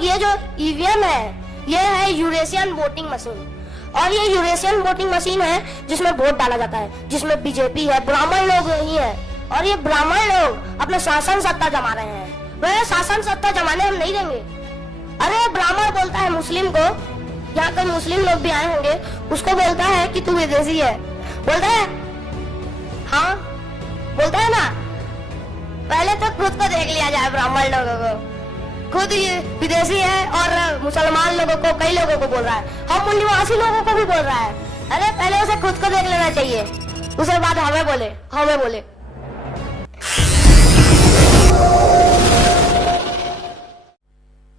लोग ये जो ईवीएम है ये है यूरेशियन वोटिंग मशीन, और ये यूरेशियन वोटिंग मशीन है जिसमें वोट डाला जाता है, जिसमें बीजेपी है, ब्राह्मण लोग ही है, और ये ब्राह्मण लोग अपने शासन सत्ता जमा रहे हैं। वह शासन सत्ता जमाने हम नहीं देंगे। अरे ब्राह्मण बोलता है मुस्लिम को, यहाँ कई मुस्लिम लोग भी आए होंगे, उसको बोलता है कि तू विदेशी है, बोलता है हाँ, बोलता है ना। पहले तो खुद को देख लिया जाए, ब्राह्मण लोगों को खुद ये विदेशी है और मुसलमान लोगों को, कई लोगों को बोल रहा है, हम मूल्यवासी लोगों को भी बोल रहा है। अरे पहले उसे खुद को देख लेना चाहिए, उसके बाद हमें बोले, हमें बोले।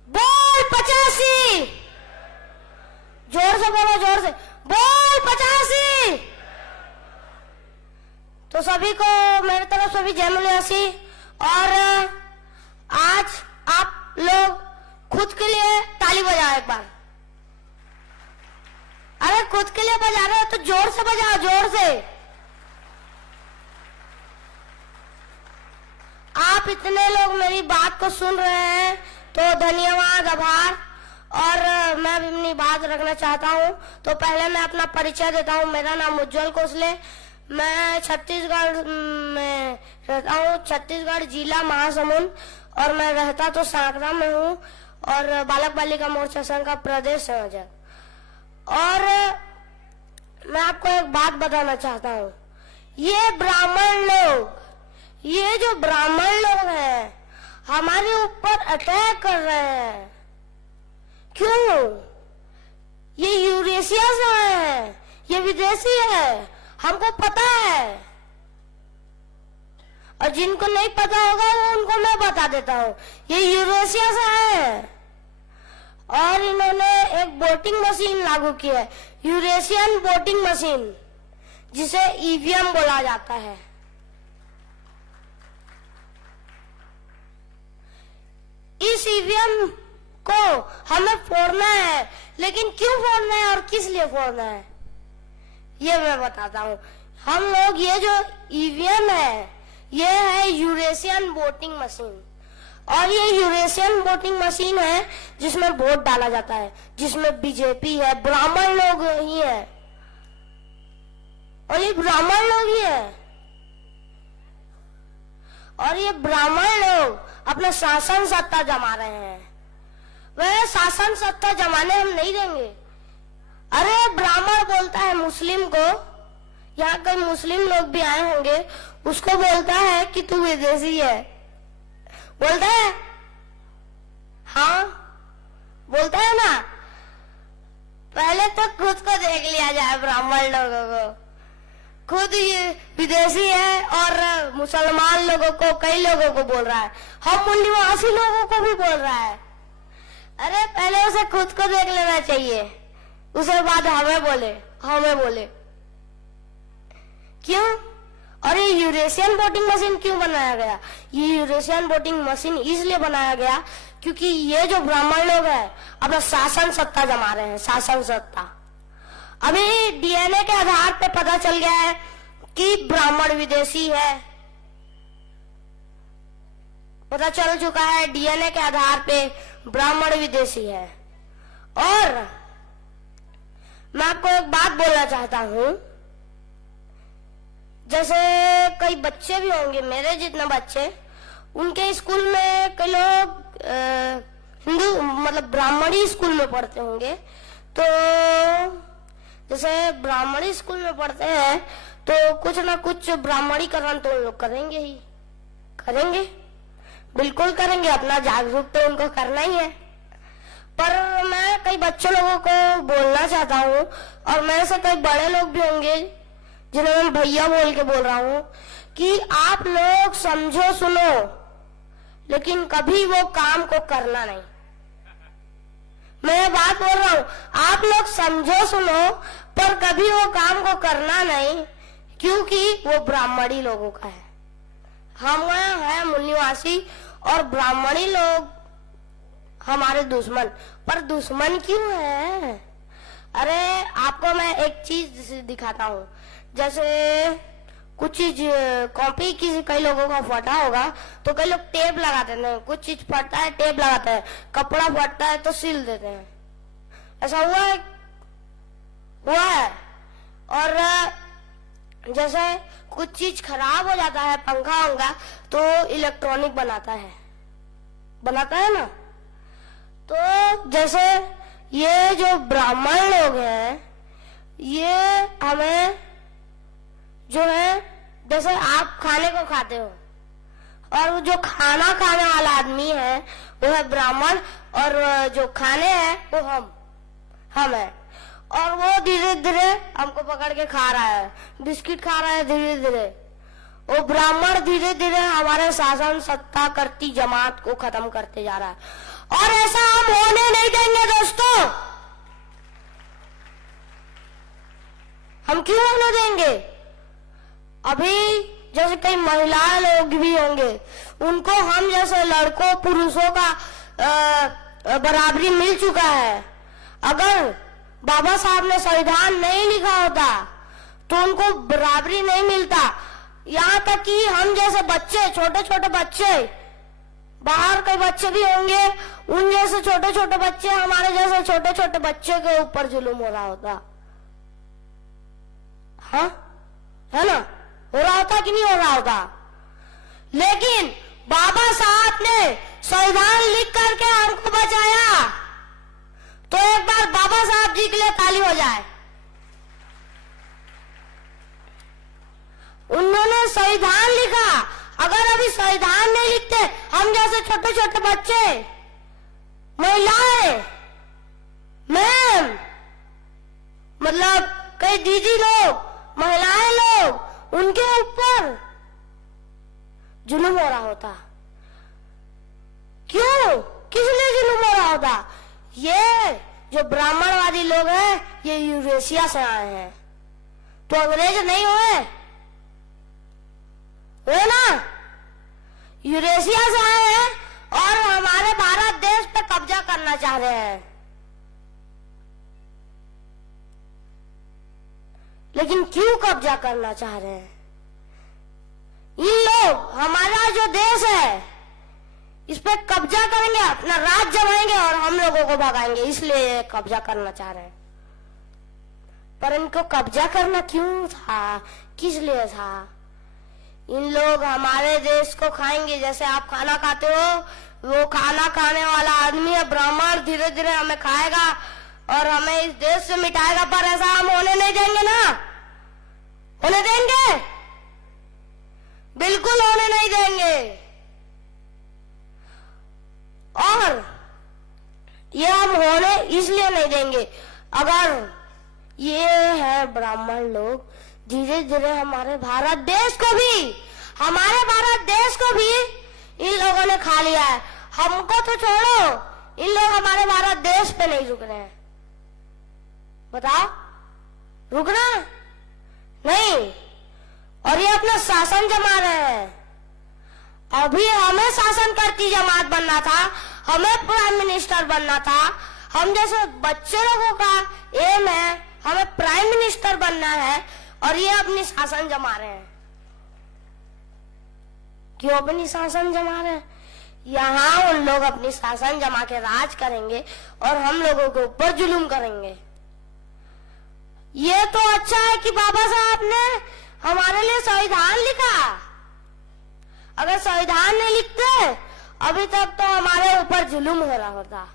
बोल 85, जोर से बोलो, जोर से बोल 85। तो सभी को मेरी तरफ से भी जय मूल्यवासी। और आज आप लोग खुद के लिए ताली बजाओ एक बार। अरे खुद के लिए बजा रहे हो तो जोर से बजाओ, जोर से। आप इतने लोग मेरी बात को सुन रहे हैं तो धन्यवाद, आभार। और मैं भी अपनी बात रखना चाहता हूं, तो पहले मैं अपना परिचय देता हूं। मेरा नाम उज्जवल कोसले, मैं छत्तीसगढ़ में रहता हूँ, छत्तीसगढ़ जिला महासमुंद, और मैं रहता तो सांकरा में हूँ, और बालक बालिका मोर्चा संघ का प्रदेश संयोजक। और मैं आपको एक बात बताना चाहता हूँ, ये ब्राह्मण लोग, ये जो ब्राह्मण लोग हैं हमारे ऊपर अटैक कर रहे हैं। क्यों? ये यूरेशिया से है, ये विदेशी है, हमको पता है। और जिनको नहीं पता होगा वो उनको मैं बता देता हूँ, ये यूरेशिया से है और इन्होंने एक वोटिंग मशीन लागू की है, यूरेशियन वोटिंग मशीन, जिसे ईवीएम बोला जाता है। इस ईवीएम को हमें फोड़ना है, लेकिन क्यों फोड़ना है और किस लिए फोड़ना है ये मैं बताता हूँ। हम लोग ये जो ईवीएम है ये है यूरेशियन वोटिंग मशीन, और ये यूरेशियन वोटिंग मशीन है जिसमें वोट डाला जाता है, जिसमें बीजेपी है, ब्राह्मण लोग ही है, और ये ब्राह्मण लोग ही है, और ये ब्राह्मण लोग अपना शासन सत्ता जमा रहे हैं। वह शासन सत्ता जमाने हम नहीं देंगे। अरे ब्राह्मण बोलता है मुस्लिम को, यहाँ कई मुस्लिम लोग भी आए होंगे, उसको बोलता है कि तू विदेशी है, बोलता है हाँ, बोलता है ना। पहले तो खुद को देख लिया जाए, ब्राह्मण लोगों को खुद ये विदेशी है और मुसलमान लोगों को, कई लोगों को बोल रहा है, हम मूल्यवासी लोगों को भी बोल रहा है। अरे पहले उसे खुद को देख लेना चाहिए, उसके बाद हमें बोले, हमें बोले। क्यों? और ये यूरेशियन वोटिंग मशीन क्यों बनाया गया? ये यूरेशियन वोटिंग मशीन इसलिए बनाया गया क्योंकि ये जो ब्राह्मण लोग हैं अपना शासन सत्ता जमा रहे हैं, शासन सत्ता। अभी डीएनए के आधार पे पता चल गया है कि ब्राह्मण विदेशी है, पता चल चुका है डीएनए के आधार पे ब्राह्मण विदेशी है। और मैं आपको एक बात बोलना चाहता हूं, जैसे कई बच्चे भी होंगे, मेरे जितने बच्चे, उनके स्कूल में कई लोग हिंदू मतलब ब्राह्मणी स्कूल में पढ़ते होंगे, तो जैसे ब्राह्मणी स्कूल में पढ़ते हैं तो कुछ ना कुछ ब्राह्मणीकरण तो उन लोग करेंगे ही, करेंगे, बिल्कुल करेंगे, अपना जागरूक तो उनको करना ही है। पर मैं कई बच्चों लोगों को बोलना चाहता हूँ, और मेरे से कई बड़े लोग भी होंगे जिन्हें मैं भैया बोल के बोल रहा हूँ, कि आप लोग समझो सुनो, लेकिन कभी वो काम को करना नहीं। मैं बात बोल रहा हूँ, आप लोग समझो सुनो पर कभी वो काम को करना नहीं, क्योंकि वो ब्राह्मणी लोगों का है। हम है मूल्यवासी और ब्राह्मणी लोग हमारे दुश्मन। पर दुश्मन क्यों है? अरे आपको मैं एक चीज दिखाता हूँ। जैसे कुछ चीज कॉपी की कई लोगों का फटा होगा तो कई लोग टेप लगा देते हैं, कुछ चीज फटता है टेप लगाते हैं, कपड़ा फटता है तो सिल देते हैं। ऐसा हुआ है। और जैसे कुछ चीज खराब हो जाता है, पंखा होगा तो इलेक्ट्रॉनिक बनाता है ना। तो जैसे ये जो ब्राह्मण लोग हैं, ये हमें जो है, जैसे आप खाने को खाते हो और जो खाना खाने वाला आदमी है वो है ब्राह्मण, और जो खाने हैं वो हम है। और वो धीरे धीरे हमको पकड़ के खा रहा है, बिस्किट खा रहा है धीरे धीरे। वो ब्राह्मण धीरे धीरे हमारे शासन सत्ता करती जमात को खत्म करते जा रहा है, और ऐसा हम होने नहीं देंगे दोस्तों। हम क्यों होने देंगे? अभी जैसे कई महिला लोग भी होंगे, उनको हम जैसे लड़कों पुरुषों का बराबरी मिल चुका है। अगर बाबा साहब ने संविधान नहीं लिखा होता तो उनको बराबरी नहीं मिलता। यहाँ तक कि हम जैसे बच्चे, छोटे छोटे बच्चे, बाहर के बच्चे भी होंगे, उन जैसे छोटे छोटे बच्चे, हमारे जैसे छोटे छोटे बच्चे के ऊपर जुल्म हो रहा होता। हाँ, है ना? हो रहा होता कि नहीं हो रहा होता? लेकिन बाबा साहब ने संविधान लिख करके हमको बचाया, तो एक बार बाबा साहब जी के लिए ताली हो जाए। उन्होंने संविधान लिखा। अगर अभी संविधान नहीं लिखते, हम जैसे छोटे छोटे बच्चे, महिलाएं, मैम, मतलब कई दीदी लोग, महिलाएं लोग, उनके ऊपर जुल्म हो रहा होता। क्यों? किस लिए जुल्म हो रहा होता? ये जो ब्राह्मणवादी लोग हैं, ये यूरेशिया से आए हैं, तो अंग्रेज नहीं हुए ना, यूरेशिया से आए हैं और हमारे भारत देश पे कब्जा करना चाह रहे हैं। लेकिन क्यों कब्जा करना चाह रहे हैं? इन लोग हमारा जो देश है इस पे कब्जा करेंगे, अपना राज जमाएंगे और हम लोगों को भगाएंगे, इसलिए कब्जा करना चाह रहे हैं। पर इनको कब्जा करना क्यों था? किस लिए था? इन लोग हमारे देश को खाएंगे। जैसे आप खाना खाते हो, वो खाना खाने वाला आदमी है ब्राह्मण, धीरे धीरे हमें खाएगा और हमें इस देश से मिटाएगा। पर ऐसा हम होने नहीं देंगे ना। होने देंगे? बिल्कुल होने नहीं देंगे। और ये हम होने इसलिए नहीं देंगे, अगर ये है ब्राह्मण लोग धीरे धीरे हमारे भारत देश को भी इन लोगों ने खा लिया है। हमको तो छोड़ो, इन लोग हमारे भारत देश पे नहीं रुक रहे हैं। बताओ, रुकना नहीं। और ये अपना शासन जमा रहे हैं। अभी हमें शासन करती जमात बनना था, हमें प्राइम मिनिस्टर बनना था। हम जैसे बच्चे लोगों का एम है, हमें प्राइम मिनिस्टर बनना है, और ये अपनी शासन जमा रहे हैं। क्यों अपनी शासन जमा रहे हैं? यहाँ उन लोग अपनी शासन जमा के राज करेंगे और हम लोगों के ऊपर जुल्म करेंगे। ये तो अच्छा है कि बाबा साहब ने हमारे लिए संविधान लिखा। अगर संविधान नहीं लिखते, अभी तक तो हमारे ऊपर जुल्म हो रहा होता।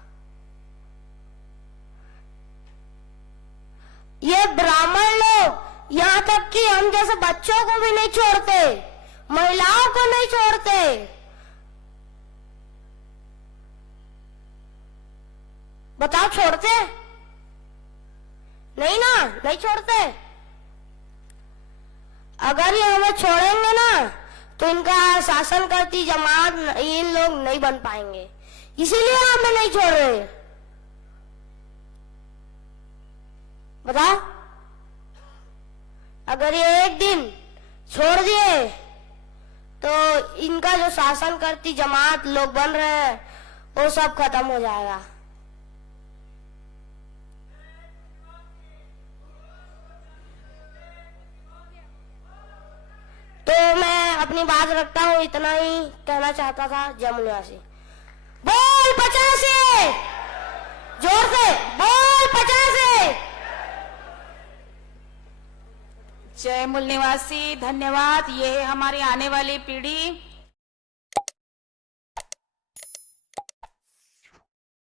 ये ब्राह्मण लोग यहाँ तक कि हम जैसे बच्चों को भी नहीं छोड़ते, महिलाओं को नहीं छोड़ते। बताओ, छोड़ते? नहीं ना, नहीं छोड़ते। अगर ये हमें छोड़ेंगे ना तो इनका शासन करती जमात इन लोग नहीं बन पाएंगे, इसीलिए हमें नहीं छोड़ रहे। बताओ, अगर ये एक दिन छोड़ दिए तो इनका जो शासन करती जमात लोग बन रहे हैं वो सब खत्म हो जाएगा। तो मैं अपनी बात रखता हूँ, इतना ही कहना चाहता था। जय मुनिवासी। बोल 85, जोर से बोल 85। जय मूल निवासी, धन्यवाद। ये है हमारी आने वाली पीढ़ी।